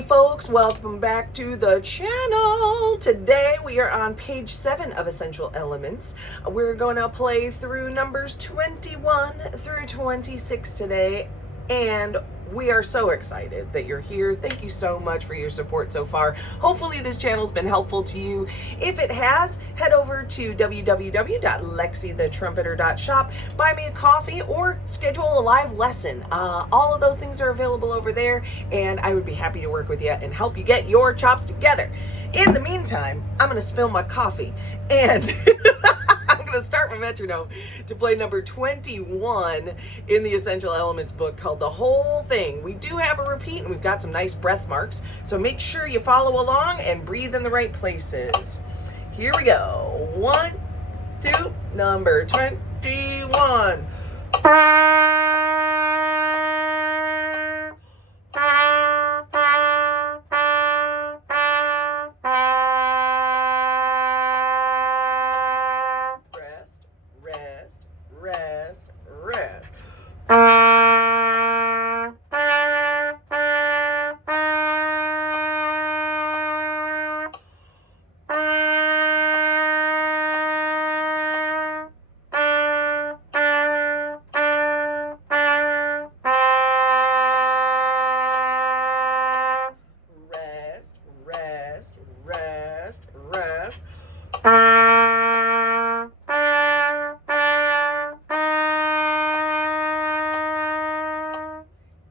Hey folks, welcome back to the channel. Today we are on page 7 of Essential Elements. We're going to play through numbers 21 through 26 today, and we are so excited that you're here. Thank you so much for your support so far. Hopefully this channel's been helpful to you. If it has, head over to www.lexithetrumpeter.shop, buy me a coffee, or schedule a live lesson. All of those things are available over there, and I would be happy to work with you and help you get your chops together. In the meantime, I'm gonna spill my coffee and I'm going to start my metronome to play number 21 in the Essential Elements book called The Whole Thing. We do have a repeat, and we've got some nice breath marks, so make sure you follow along and breathe in the right places. Here we go. 1, 2, number 21. Rest.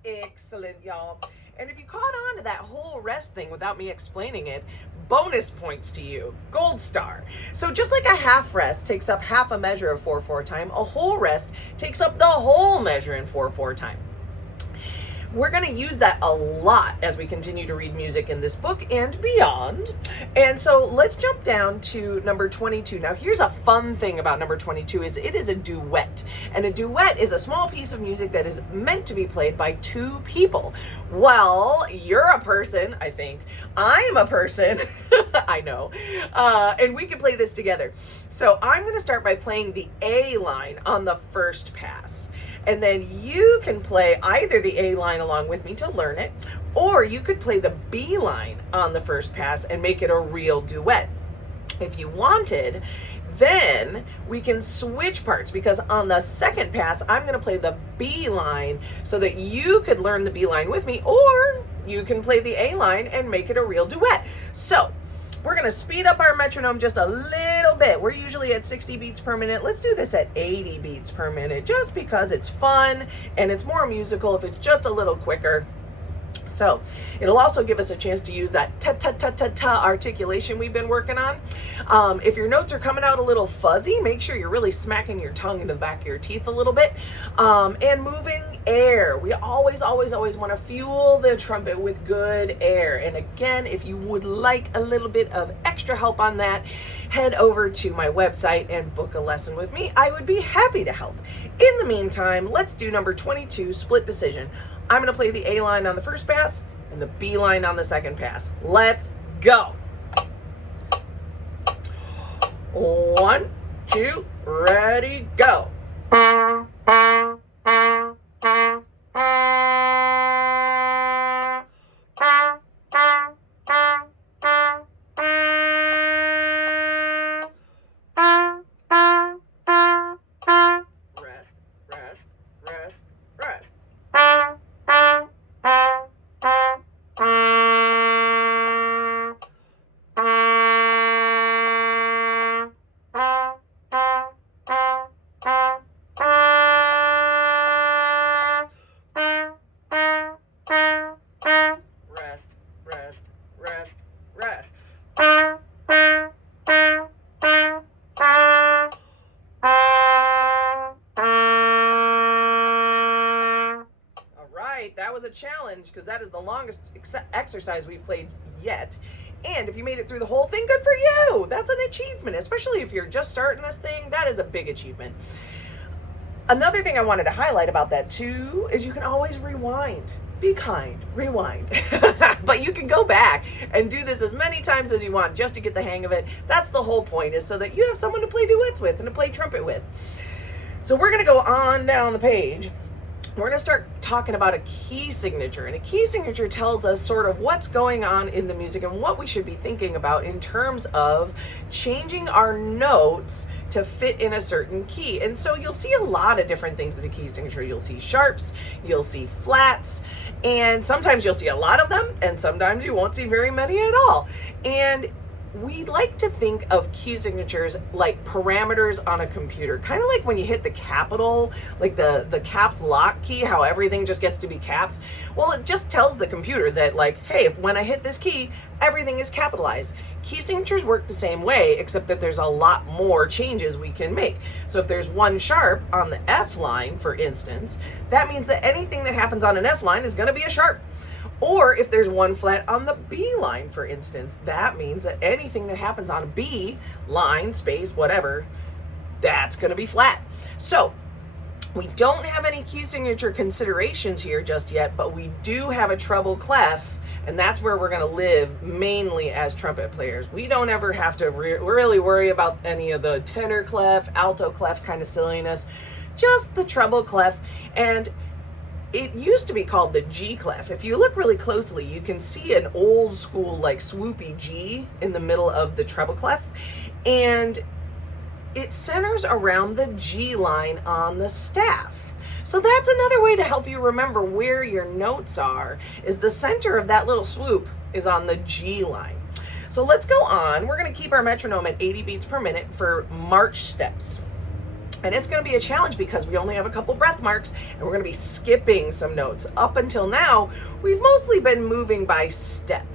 Excellent, y'all. And if you caught on to that whole rest thing without me explaining it, bonus points to you. Gold star. So just like a half rest takes up half a measure of 4/4 time, a whole rest takes up the whole measure in 4/4 time. We're going to use that a lot as we continue to read music in this book and beyond. And so let's jump down to number 22. Now here's a fun thing about number 22 is it is a duet. And a duet is a small piece of music that is meant to be played by two people. Well, you're a person, I think. I'm a person. I know. And we can play this together. So I'm going to start by playing the A line on the first pass. And then you can play either the A line along with me to learn it, or you could play the B line on the first pass and make it a real duet. If you wanted, then we can switch parts, because on the second pass, I'm going to play the B line so that you could learn the B line with me, or you can play the A line and make it a real duet. So we're going to speed up our metronome just a little bit. We're usually at 60 beats per minute. Let's do this at 80 beats per minute just because it's fun and it's more musical if it's just a little quicker. So it'll also give us a chance to use that ta-ta-ta-ta-ta articulation we've been working on. If your notes are coming out a little fuzzy, make sure you're really smacking your tongue into the back of your teeth a little bit. And moving air. We always want to fuel the trumpet with good air. And again, if you would like a little bit of extra help on that, head over to my website and book a lesson with me. I would be happy to help. In the meantime, let's do number 22, split decision. I'm going to play the A line on the first pass and the B line on the second pass. Let's go. 1, 2, ready, go. Rest. All right, that was a challenge because that is the longest exercise we've played yet. And if you made it through the whole thing, good for you. That's an achievement, especially if you're just starting this thing. That is a big achievement. Another thing I wanted to highlight about that too is you can always rewind. Be kind, rewind. But you can go back and do this as many times as you want just to get the hang of it. That's the whole point, is so that you have someone to play duets with and to play trumpet with. So we're gonna go on down the page. we're going to start talking about a key signature. And a key signature tells us sort of what's going on in the music and what we should be thinking about in terms of changing our notes to fit in a certain key. And so you'll see a lot of different things in a key signature. You'll see sharps, you'll see flats, and sometimes you'll see a lot of them, and sometimes you won't see very many at all. And we like to think of key signatures like parameters on a computer, kind of like when you hit the capital, like the caps lock key, how everything just gets to be caps. Well, it just tells the computer that, like, hey, when I hit this key, everything is capitalized. Key signatures work the same way, except that there's a lot more changes we can make. So if there's one sharp on the F line, for instance, that means that anything that happens on an F line is going to be a sharp. Or if there's one flat on the B line, for instance, that means that anything that happens on a B line, space, whatever, that's going to be flat. So we don't have any key signature considerations here just yet, but we do have a treble clef, and that's where we're going to live mainly as trumpet players. We don't ever have to really worry about any of the tenor clef, alto clef kind of silliness, just the treble clef. And it used to be called the G clef. If you look really closely, you can see an old school like swoopy G in the middle of the treble clef, and it centers around the G line on the staff. So that's another way to help you remember where your notes are, is the center of that little swoop is on the G line. So let's go on. We're going to keep our metronome at 80 beats per minute for march steps. And it's going to be a challenge because we only have a couple breath marks, and we're going to be skipping some notes. Up until now, we've mostly been moving by step,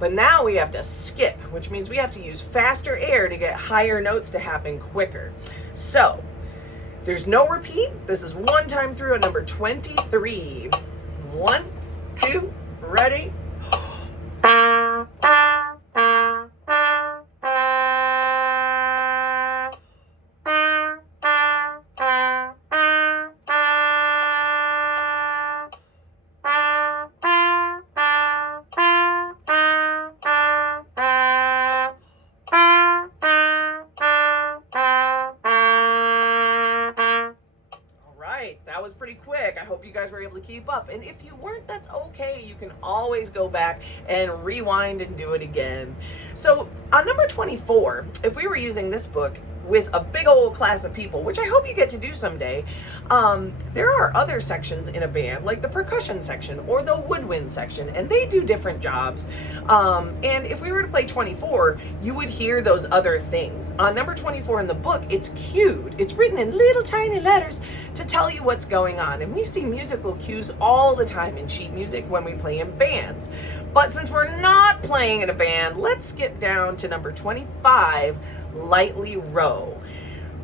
but now we have to skip, which means we have to use faster air to get higher notes to happen quicker. So there's no repeat. This is one time through at number 23. 1, 2, ready. That was pretty quick. I hope you guys were able to keep up. And if you weren't, that's okay. You can always go back and rewind and do it again. So on number 24, if we were using this book with a big old class of people, which I hope you get to do someday, there are other sections in a band, like the percussion section or the woodwind section, and they do different jobs. And if we were to play 24, you would hear those other things. On number 24 in the book, it's cued. It's written in little tiny letters to tell you what's going on. And we see musical cues all the time in sheet music when we play in bands. But since we're not playing in a band, let's skip down to number 25, lightly row.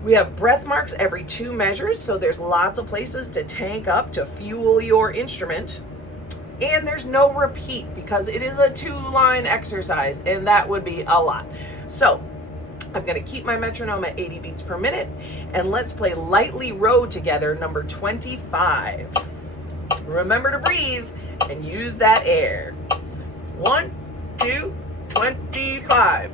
We have breath marks every 2 measures, so there's lots of places to tank up to fuel your instrument. And there's no repeat because it is a 2-line exercise, and that would be a lot. So I'm going to keep my metronome at 80 beats per minute, and let's play lightly row together, number 25. Remember to breathe and use that air. 1, 2, 25.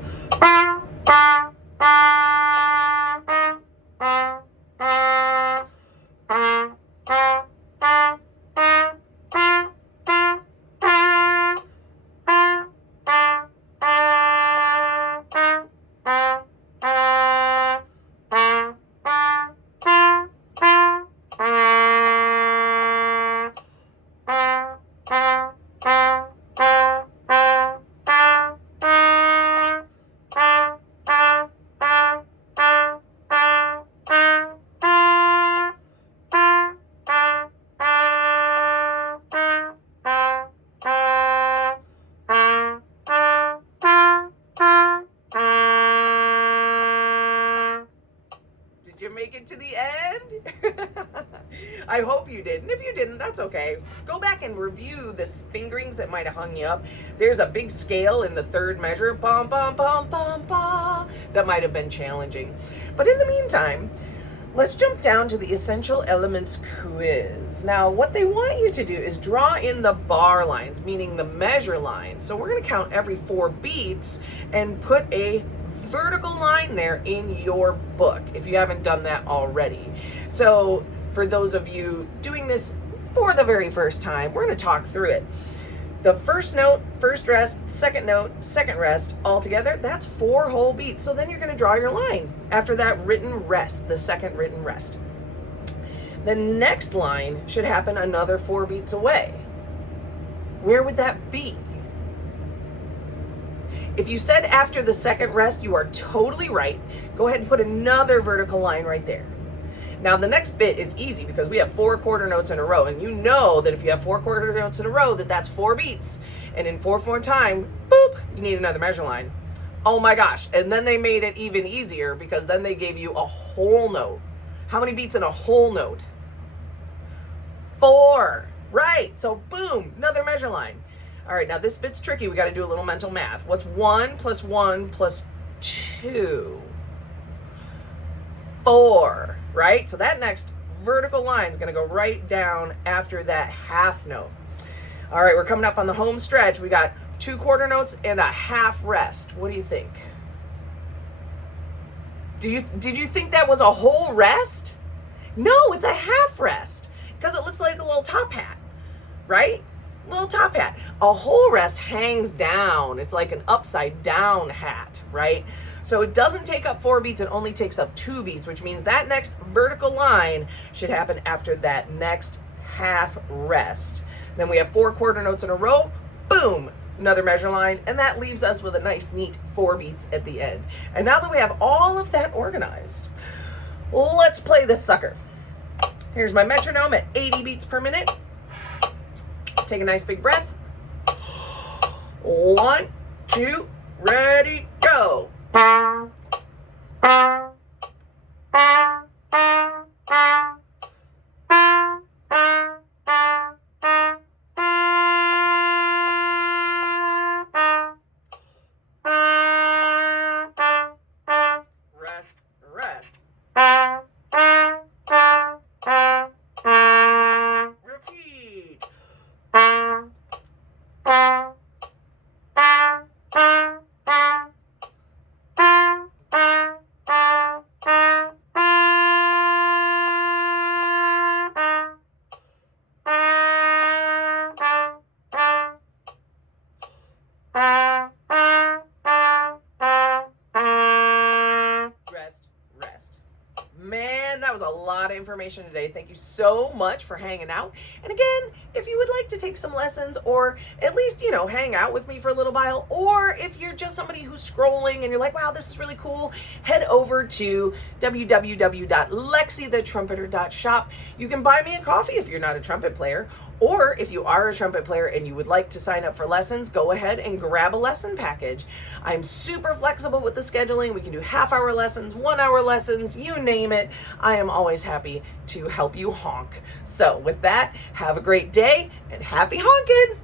Make it to the end? I hope you did. And if you didn't, that's okay. Go back and review the fingerings that might have hung you up. There's a big scale in the 3rd measure, bum, bum, bum, bum, bum, that might have been challenging. But in the meantime, let's jump down to the essential elements quiz. Now, what they want you to do is draw in the bar lines, meaning the measure lines. So we're going to count every 4 beats and put a vertical line there in your book if you haven't done that already. So for those of you doing this for the very first time. We're going to talk through it. The first note, first rest, second note, second rest, all together, that's 4 whole beats. So then you're going to draw your line after that written rest, the second written rest. The next line should happen another 4 beats away. Where would that be? If you said after the second rest, you are totally right. Go ahead and put another vertical line right there. Now the next bit is easy because we have 4 quarter notes in a row, and you know that if you have 4 quarter notes in a row, that's 4 beats. And in 4/4 time, boop, you need another measure line. Oh my gosh. And then they made it even easier because then they gave you a whole note. How many beats in a whole note? 4. Right. So boom, another measure line. All right, now this bit's tricky. We got to do a little mental math. What's 1 + 1 + 2? 4, right? So that next vertical line is going to go right down after that half note. All right, we're coming up on the home stretch. We got 2 quarter notes and a half rest. What do you think? Did you think that was a whole rest? No, it's a half rest because it looks like a little top hat, right? Little top hat. A whole rest hangs down. It's like an upside down hat, right? So it doesn't take up 4 beats, it only takes up 2 beats, which means that next vertical line should happen after that next half rest. Then we have 4 quarter notes in a row, boom, another measure line, and that leaves us with a nice neat 4 beats at the end. And now that we have all of that organized, let's play this sucker. Here's my metronome at 80 beats per minute. Take a nice big breath. 1, 2, ready, go. Rest, rest. Repeat. Rest, rest. Man, that was a lot of information today. Thank you so much for hanging out. And again, if you would like to take some lessons or at least, hang out with me for a little while, or if you're just somebody who's scrolling and you're like, wow, this is really cool, head over to www.lexithettrumpeter.shop. You can buy me a coffee if you're not a trumpet player, or if you are a trumpet player and you would like to sign up for lessons, go ahead and grab a lesson package. I'm super flexible with the scheduling. We can do half-hour lessons, 1-hour lessons, you name it. I am always happy to help you honk. So with that, have a great day and happy honking.